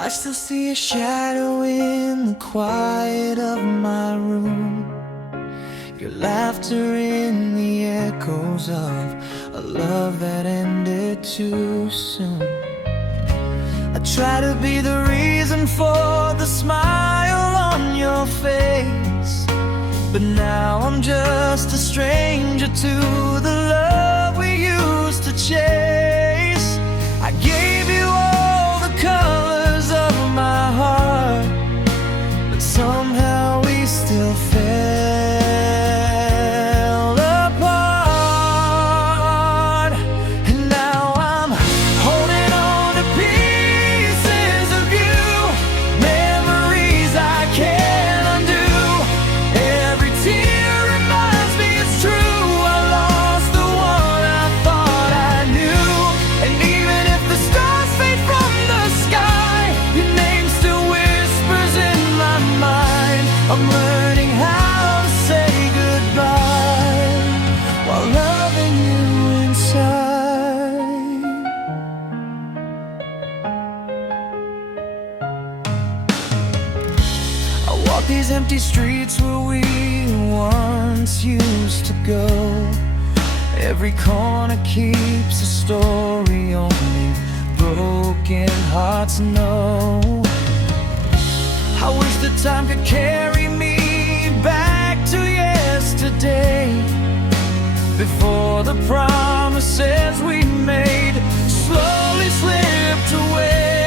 I still see a shadow in the quiet of my room, your laughter in the echoes of a love that ended too soon. I try to be the reason for the smile on your face, but now I'm just a stranger to the love we used to chase. I gave you all the colors of my heart, but somehow we still fell apart. And now I'm holding on to pieces of you, memories I can't undo. Every tear reminds me it's true, I lost the one I thought I knew. And even if the stars fade from the sky, your name still whispers in my mind. I'm learning how to say goodbye while loving you inside. I walk these empty streets where we once used to go. Every corner keeps a story only broken hearts know. I wish the time could carry me back to yesterday, before the promises we made slowly slipped away.